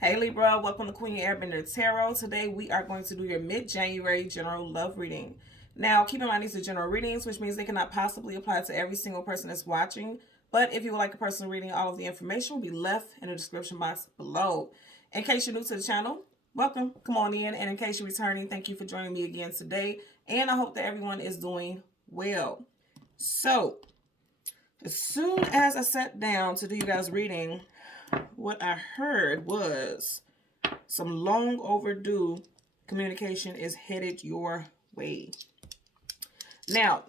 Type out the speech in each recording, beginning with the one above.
Hey Libra, welcome to Queen Airbender Tarot. Today we are going to do your mid-January general love reading. Now, keep in mind these are general readings, which means they cannot possibly apply to every single person that's watching. But if you would like a personal reading, all of the information will be left in the description box below. In case you're new to the channel, welcome, come on in. And in case you're returning, thank you for joining me again today. And I hope that everyone is doing well. So, as soon as I sat down to do you guys reading, what I heard was some long overdue communication is headed your way. Now,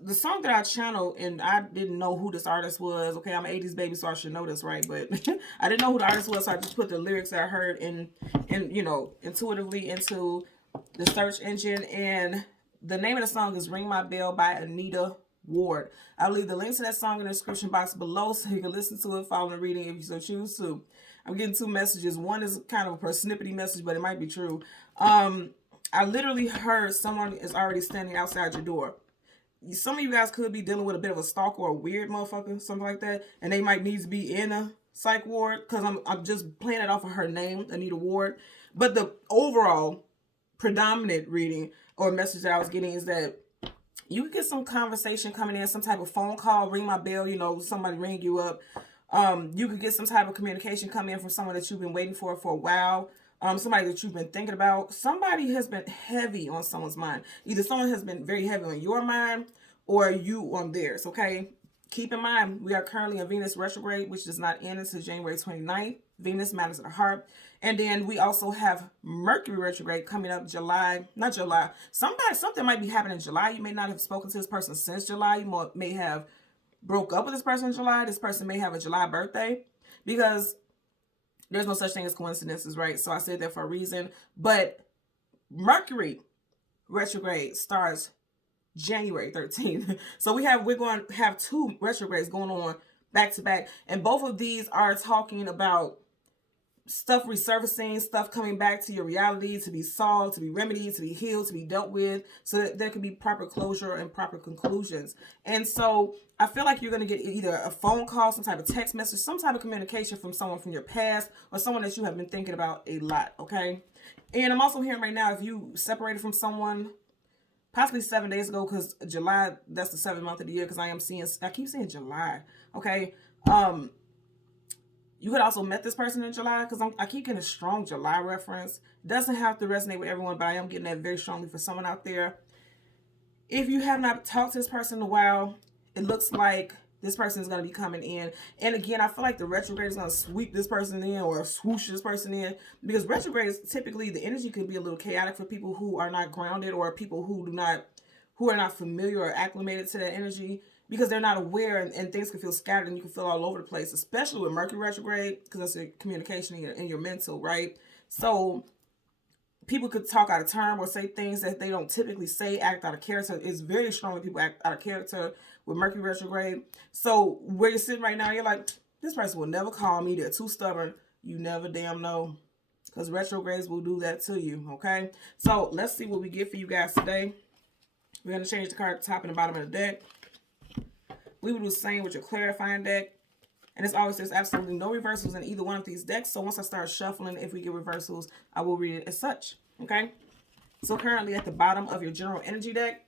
the song that I channeled, and I didn't know who this artist was. Okay, I'm an 80s baby, so I should know this, right? But I didn't know who the artist was, so I just put the lyrics that I heard in intuitively into the search engine. And the name of the song is Ring My Bell by Anita Ward. I'll leave the link to that song in the description box below so you can listen to it, follow the reading if you so choose to. I'm getting two messages. One is kind of a snippety message, but it might be true. I literally heard someone is already standing outside your door. Some of you guys could be dealing with a bit of a stalker or a weird motherfucker, something like that, and they might need to be in a psych ward, because I'm just playing it off of her name, Anita Ward. But the overall predominant reading or message that I was getting is that you could get some conversation coming in, some type of phone call, ring my bell, somebody ring you up. You could get some type of communication come in from someone that you've been waiting for a while. Somebody that you've been thinking about. Somebody has been heavy on someone's mind. Either someone has been very heavy on your mind or you on theirs, okay? Keep in mind, we are currently in Venus retrograde, which does not end until January 29th. Venus matters of the heart. And then we also have Mercury retrograde coming up not July. Something might be happening in July. You may not have spoken to this person since July. You may have broke up with this person in July. This person may have a July birthday, because there's no such thing as coincidences, right? So I said that for a reason. But Mercury retrograde starts January 13th. So we're going to have two retrogrades going on back to back. And both of these are talking about stuff resurfacing, stuff coming back to your reality, to be solved, to be remedied, to be healed, to be dealt with, so that there can be proper closure and proper conclusions. And so I feel like you're going to get either a phone call, some type of text message, some type of communication from someone from your past, or someone that you have been thinking about a lot, okay? And I'm also hearing right now, if you separated from someone possibly 7 days ago, because July, that's the 7th month of the year, because I keep saying July, okay? You could also met this person in July, because I keep getting a strong July reference. Doesn't have to resonate with everyone, but I am getting that very strongly for someone out there. If you have not talked to this person in a while, it looks like this person is going to be coming in. And again, I feel like the retrograde is going to sweep this person in or swoosh this person in, because retrograde is typically, the energy could be a little chaotic for people who are not grounded, or people who are not familiar or acclimated to that energy, because they're not aware, and things can feel scattered and you can feel all over the place, especially with Mercury retrograde, because that's a communication in your mental, right? So people could talk out of term or say things that they don't typically say, act out of character. It's very strong when people act out of character with Mercury retrograde. So where you're sitting right now, you're like, this person will never call me. They're too stubborn. You never damn know, because retrogrades will do that to you, okay? So let's see what we get for you guys today. We're going to change the card at the top and the bottom of the deck. We will do the same with your clarifying deck. And as always, there's absolutely no reversals in either one of these decks. So once I start shuffling, if we get reversals, I will read it as such. Okay? So currently at the bottom of your general energy deck,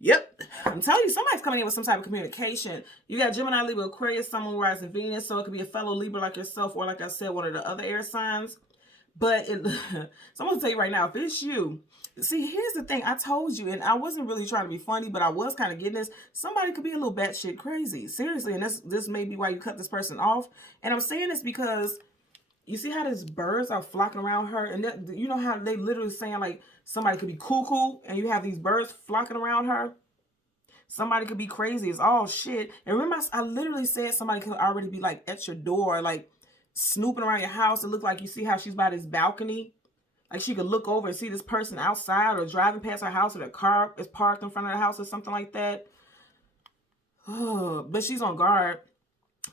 yep, I'm telling you, somebody's coming in with some type of communication. You got Gemini, Libra, Aquarius, Sun, Moon, Rising, Venus. So it could be a fellow Libra like yourself, or like I said, one of the other air signs. But so I'm going to tell you right now, if it's you, see, here's the thing. I told you, and I wasn't really trying to be funny, but I was kind of getting this. Somebody could be a little batshit crazy. Seriously, and this may be why you cut this person off. And I'm saying this because you see how these birds are flocking around her? And you know how they literally saying, like, somebody could be cuckoo, and you have these birds flocking around her? Somebody could be crazy. It's all shit. And remember, I literally said somebody could already be, like, at your door, like, snooping around your house. It looked like you see how she's by this balcony. Like she could look over and see this person outside, or driving past her house, or the car is parked in front of the house or something like that. But she's on guard.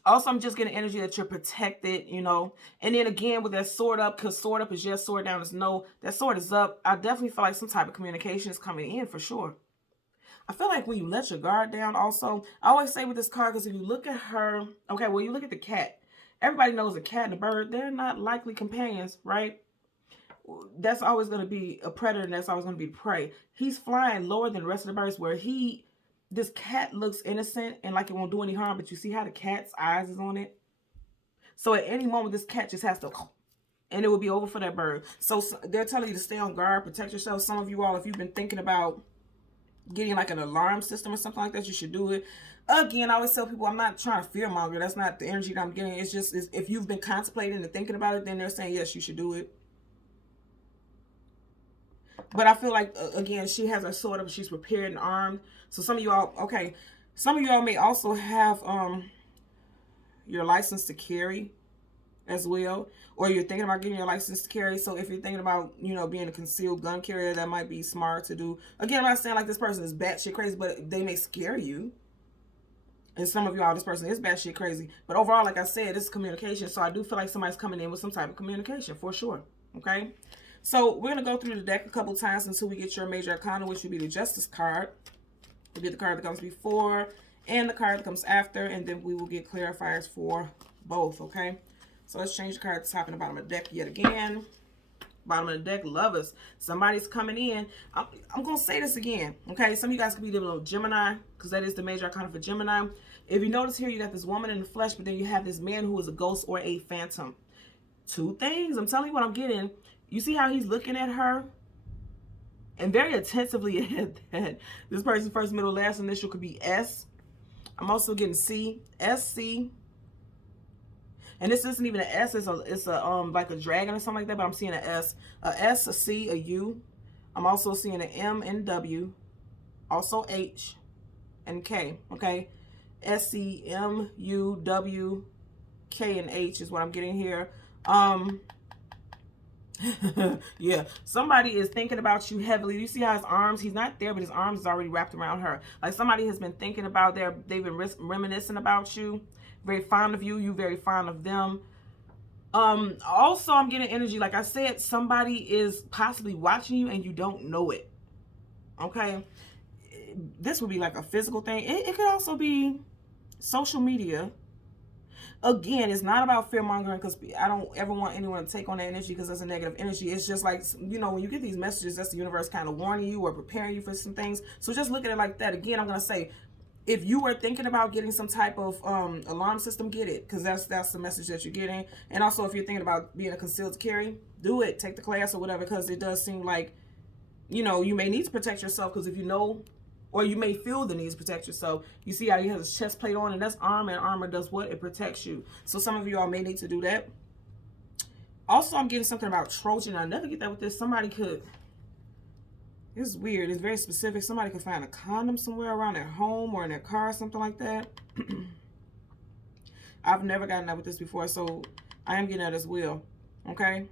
Also, I'm just getting energy that you're protected, And then again, with that sword up, because sword up is yes, sword down is no. That sword is up. I definitely feel like some type of communication is coming in for sure. I feel like when you let your guard down also, I always say with this card, because if you look at her, okay, well, you look at the cat. everybody knows a cat and a bird, they're not likely companions, right? That's always going to be a predator, and that's always going to be prey. He's flying lower than the rest of the birds, where this cat looks innocent and like it won't do any harm, but you see how the cat's eyes is on it? So at any moment, this cat just has to, and it will be over for that bird. So they're telling you to stay on guard, protect yourself. Some of you all, if you've been thinking about getting like an alarm system or something like that, you should do it. Again, I always tell people, I'm not trying to fearmonger. That's not the energy that I'm getting. It's just, if you've been contemplating and thinking about it, then they're saying, yes, you should do it. But I feel like, again, she has her sword up, she's prepared and armed. So some of you all, okay, some of you all may also have your license to carry as well, or you're thinking about getting your license to carry. So if you're thinking about, you know, being a concealed gun carrier, that might be smart to do. Again, I'm not saying like this person is batshit crazy, but they may scare you. And some of y'all, this person is batshit crazy. But overall, like I said, this is communication. So I do feel like somebody's coming in with some type of communication for sure. Okay. So we're going to go through the deck a couple times until we get your major arcana, which would be the Justice card. We'll get the card that comes before and the card that comes after, and then we will get clarifiers for both, okay? So let's change the card at the top and the bottom of the deck yet again. Bottom of the deck, lovers. Somebody's coming in. I'm going to say this again, okay? Some of you guys could be dealing with Gemini, because that is the major arcana for Gemini. If you notice here, you got this woman in the flesh, but then you have this man who is a ghost or a phantom. Two things. I'm telling you what I'm getting. You see how he's looking at her? And very attentively at that. This person's first, middle, last initial could be S. I'm also getting C. SC. And this isn't even an S. It's a like a dragon or something like that. But I'm seeing an S. A S, a C, a U. I'm also seeing an M and W. Also H and K. Okay? S, C, M, U, W, K, and H is what I'm getting here. Yeah, somebody is thinking about you heavily. You see how his arms, he's not there, but his arms is already wrapped around her. Like somebody has been thinking about they've been reminiscing about you, very fond of you, you very fond of them. Also I'm getting energy, like I said, somebody is possibly watching you and you don't know it. Okay, this would be like a physical thing. It could also be social media. Again, it's not about fear mongering, because I don't ever want anyone to take on that energy, because that's a negative energy. It's just like, you know, when you get these messages, that's the universe kind of warning you or preparing you for some things. So just look at it like that. Again, I'm going to say, if you were thinking about getting some type of alarm system, get it, because that's the message that you're getting. And also, if you're thinking about being a concealed carry, do it. Take the class or whatever, because it does seem like, you know, you may need to protect yourself, because if you know, or you may feel the need to protect yourself. You see how he has his chest plate on, and that's armor, and armor does what? It protects you. So some of you all may need to do that. Also, I'm getting something about Trojan. I never get that with this. Somebody could, it's weird. It's very specific. Somebody could find a condom somewhere around their home or in their car or something like that. I've never gotten that with this before, so I am getting that as well. Okay?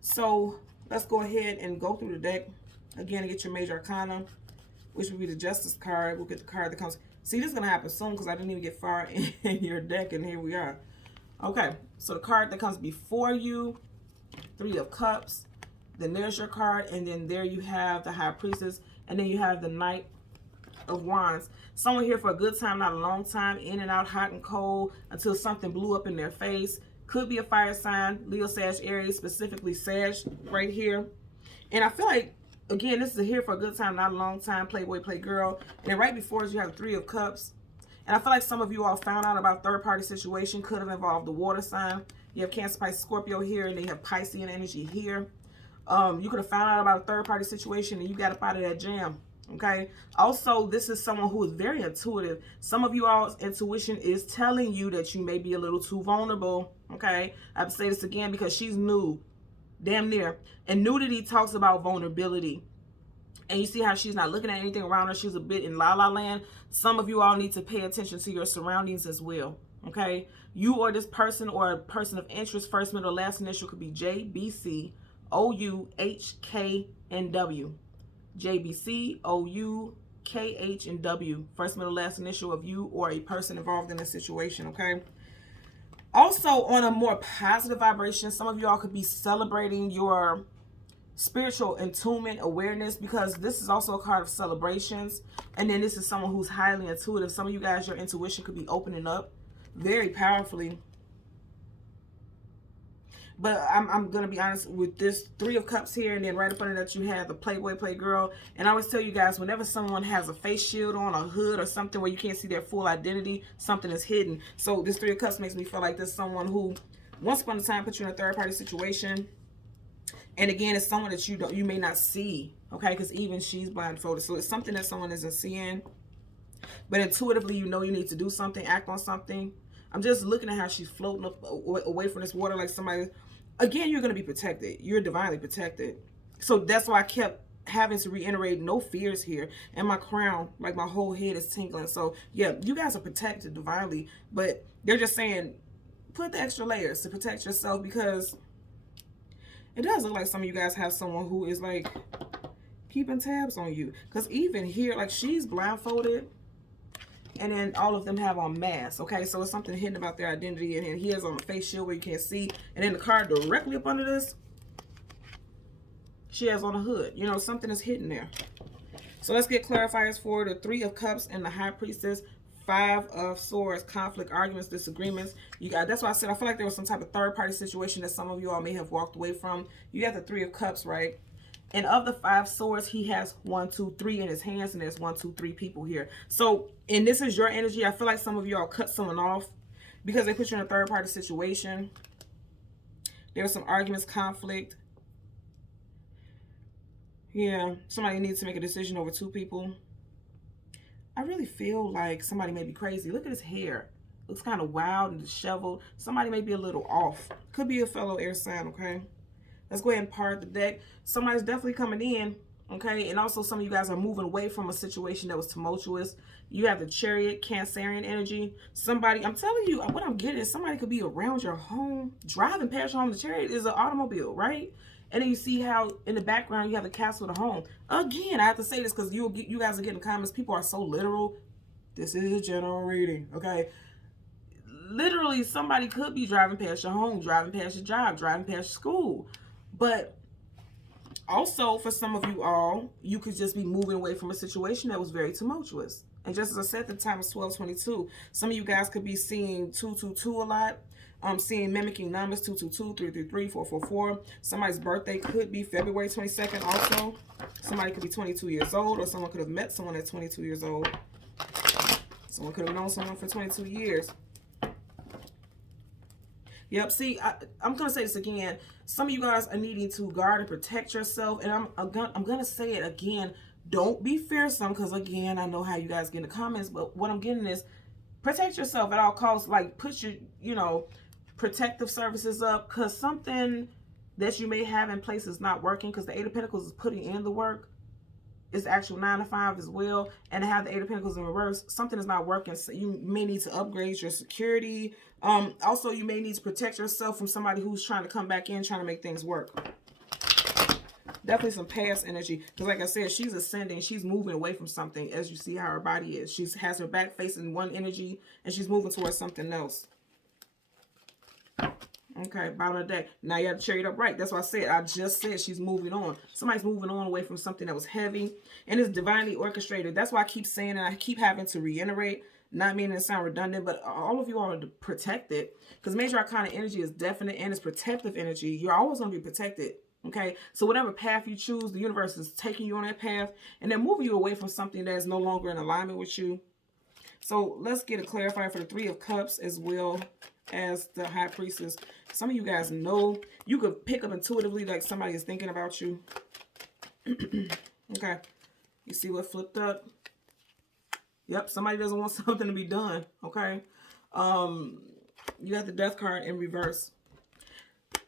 So let's go ahead and go through the deck again and get your major arcana, which would be the Justice card. We'll get the card that comes. See, this is going to happen soon, because I didn't even get far in your deck, and here we are. Okay, so the card that comes before you, Three of Cups. Then there's your card, and then there you have the High Priestess, and then you have the Knight of Wands. Someone here for a good time, not a long time, in and out, hot and cold, until something blew up in their face. Could be a fire sign, Leo, Sag, Aries, specifically Sag right here. And I feel like, again, this is here for a good time, not a long time, playboy, playgirl. And then right before us, you have the Three of Cups. And I feel like some of you all found out about third-party situation. Could have involved the water sign. You have Cancer, Pisces, Scorpio here, and then you have Piscean energy here. You could have found out about a third-party situation, and you got up out of that jam. Okay? Also, this is someone who is very intuitive. Some of you all's intuition is telling you that you may be a little too vulnerable. Okay? I have to say this again because she's new. Damn near. And nudity talks about vulnerability. And you see how she's not looking at anything around her. She's a bit in la-la land. Some of you all need to pay attention to your surroundings as well. Okay? You or this person or a person of interest, first, middle, last initial could be J, B, C, O, U, H, K, and W. J, B, C, O, U, K, H, and W. First, middle, last initial of you or a person involved in a situation. Okay? Also, on a more positive vibration, some of y'all could be celebrating your spiritual attunement, awareness, because this is also a card of celebrations. And then this is someone who's highly intuitive. Some of you guys, your intuition could be opening up very powerfully. But I'm going to be honest with this Three of Cups here, and then right up under that you have the Playboy Playgirl. And I always tell you guys, whenever someone has a face shield on, a hood or something where you can't see their full identity, something is hidden. So this Three of Cups makes me feel like there's someone who once upon a time put you in a third party situation. And again, it's someone that you may not see, okay? Because even she's blindfolded. So it's something that someone isn't seeing. But intuitively, you know you need to do something, act on something. I'm just looking at how she's floating up away from this water like somebody. Again, you're going to be protected. You're divinely protected. So that's why I kept having to reiterate no fears here. And my crown, like my whole head is tingling. So yeah, you guys are protected divinely. But they're just saying, put the extra layers to protect yourself, because it does look like some of you guys have someone who is like keeping tabs on you. Because even here, like she's blindfolded. And then all of them have on masks, okay? So it's something hidden about their identity. And then he has on a face shield where you can't see. And then the card directly up under this, she has on a hood. You know, something is hidden there. So let's get clarifiers for the Three of Cups and the High Priestess. Five of Swords, conflict, arguments, disagreements. You got, that's why I said I feel like there was some type of third-party situation that some of you all may have walked away from. You got the Three of Cups, right? And of the Five Swords, he has 1, 2, 3 in his hands, and there's 1, 2, 3 people here. So, and this is your energy. I feel like some of y'all cut someone off because they put you in a third-party situation. There was some arguments, conflict. Yeah, somebody needs to make a decision over 2 people. I really feel like somebody may be crazy. Look at his hair. Looks kind of wild and disheveled. Somebody may be a little off. Could be a fellow air sign, okay? Let's go ahead and part the deck. Somebody's definitely coming in, okay? And also some of you guys are moving away from a situation that was tumultuous. You have the Chariot, Cancerian energy. Somebody, I'm telling you, what I'm getting is somebody could be around your home, driving past your home. The Chariot is an automobile, right? And then you see how in the background you have the castle of the home. Again, I have to say this because you guys are getting comments. People are so literal. This is a general reading, okay? Literally, somebody could be driving past your home, driving past your job, driving past your school. But also, for some of you all, you could just be moving away from a situation that was very tumultuous. And just as I said, the time is 12:22. Some of you guys could be seeing 222 a lot. Seeing mimicking numbers 222, 333, 444. Somebody's birthday could be February 22nd also. Somebody could be 22 years old, or someone could have met someone at 22 years old. Someone could have known someone for 22 years. Yep, see, I'm going to say this again. Some of you guys are needing to guard and protect yourself. And I'm going to say it again. Don't be fearsome, because, again, I know how you guys get in the comments. But what I'm getting is protect yourself at all costs. Like, put your, protective services up. Because something that you may have in place is not working. Because the Eight of Pentacles is putting in the work. It's actual 9 to 5 as well. And to have the Eight of Pentacles in reverse, something is not working. So you may need to upgrade your security. Also, you may need to protect yourself from somebody who's trying to come back in, trying to make things work. Definitely some past energy. Because like I said, she's ascending. She's moving away from something, as you see how her body is. She has her back facing one energy, and she's moving towards something else. Okay, bottom of the deck. Now you have to Chariot upright. That's what I just said she's moving on. Somebody's moving on away from something that was heavy. And it's divinely orchestrated. That's why I keep saying it. I keep having to reiterate. Not meaning to sound redundant, but all of you are protected. Because Major Arcana energy is definite and it's protective energy. You're always going to be protected. Okay? So whatever path you choose, the universe is taking you on that path. And then moving you away from something that is no longer in alignment with you. So let's get a clarifier for the Three of Cups as well as the High Priestess. Some of you guys know, you could pick up intuitively like somebody is thinking about you. Okay. You see what flipped up? Yep, somebody doesn't want something to be done. Okay. You got the Death card in reverse.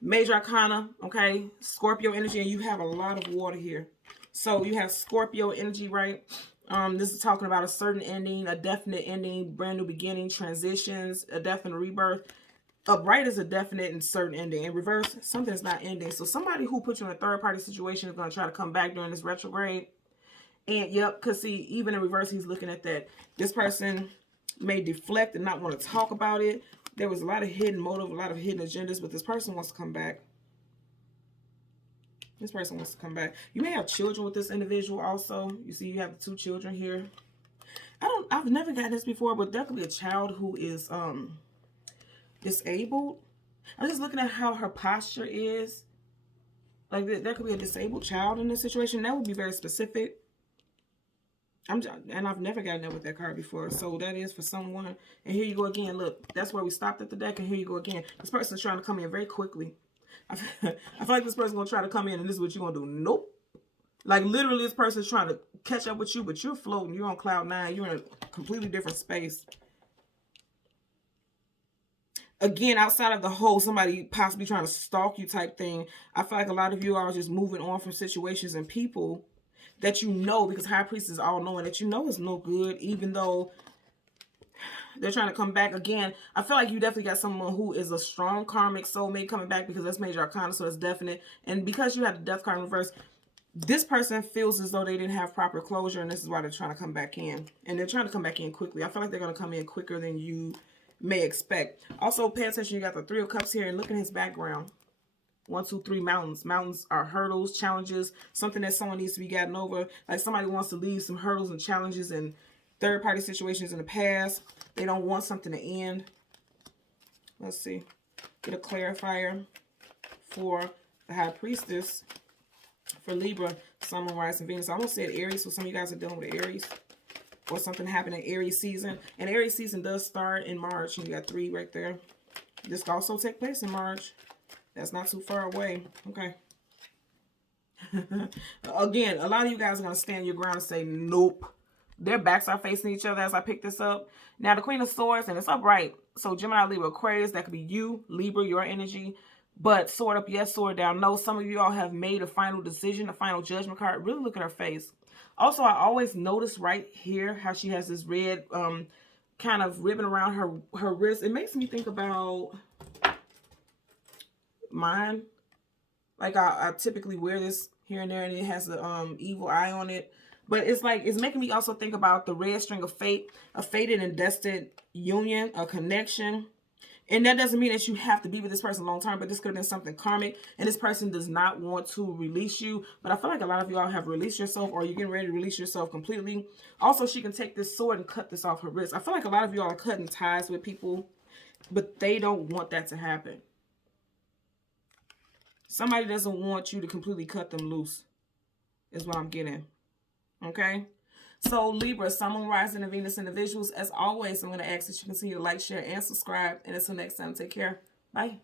Major Arcana, okay? Scorpio energy, and you have a lot of water here. So you have Scorpio energy, right? This is talking about a certain ending, a definite ending, brand new beginning, transitions, a definite rebirth. Upright is a definite and certain ending. In reverse, something's not ending. So somebody who put you in a third-party situation is going to try to come back during this retrograde. And, yep, because, see, even in reverse, he's looking at that. This person may deflect and not want to talk about it. There was a lot of hidden motive, a lot of hidden agendas, but this person wants to come back. This person wants to come back. You may have children with this individual also. You see, you have 2 children here. I've never gotten this before, but there could be a child who is disabled. I'm just looking at how her posture is. Like, there could be a disabled child in this situation. That would be very specific. And I've never gotten that with that card before. So that is for someone. And here you go again. Look, that's where we stopped at the deck. And here you go again. This person's trying to come in very quickly. I feel like this person's going to try to come in and this is what you're going to do. Nope. Like, literally, this person's trying to catch up with you, but you're floating. You're on cloud 9. You're in a completely different space. Again, outside of the whole somebody possibly trying to stalk you type thing, I feel like a lot of you are just moving on from situations and people that you know, because High Priestess is all knowing, that you know is no good, even though they're trying to come back. Again, I feel like you definitely got someone who is a strong karmic soulmate coming back, because that's Major Arcana, so it's definite. And because you had the Death card in reverse, this person feels as though they didn't have proper closure, and this is why they're trying to come back in. And they're trying to come back in quickly. I feel like they're going to come in quicker than you may expect. Also, pay attention. You got the 3 of Cups here, and look at his background. 1, 2, 3 mountains. Mountains are hurdles, challenges, something that someone needs to be gotten over. Like somebody wants to leave some hurdles and challenges and third-party situations in the past. They don't want something to end. Let's see. Get a clarifier for the High Priestess. For Libra, Sun, Moon, Rising, Venus. I almost said Aries, so some of you guys are dealing with Aries. Or something happened in Aries season. And Aries season does start in March. And you got 3 right there. This can also take place in March. That's not too far away. Okay. Again, a lot of you guys are going to stand your ground and say, nope. Their backs are facing each other as I pick this up. Now, the Queen of Swords, and it's upright. So, Gemini, Libra, Aquarius, that could be you, Libra, your energy. But sword up, yes, sword down, no. Some of you all have made a final decision, a final judgment card. Really look at her face. Also, I always notice right here how she has this red kind of ribbon around her wrist. It makes me think about mine. Like I typically wear this here and there, and it has the evil eye on it. But it's like, it's making me also think about the red string of fate, a fated and destined union, a connection. And that doesn't mean that you have to be with this person long term, but this could have been something karmic, and this person does not want to release you. But I feel like a lot of you all have released yourself, or you're getting ready to release yourself completely. Also, she can take this sword and cut this off her wrist. I feel like a lot of you all are cutting ties with people, but they don't want that to happen. Somebody doesn't want you to completely cut them loose, is what I'm getting. Okay? So, Libra, Sun, Moon, Rising, and Venus individuals, as always, I'm going to ask that you continue to like, share, and subscribe. And until next time, take care. Bye.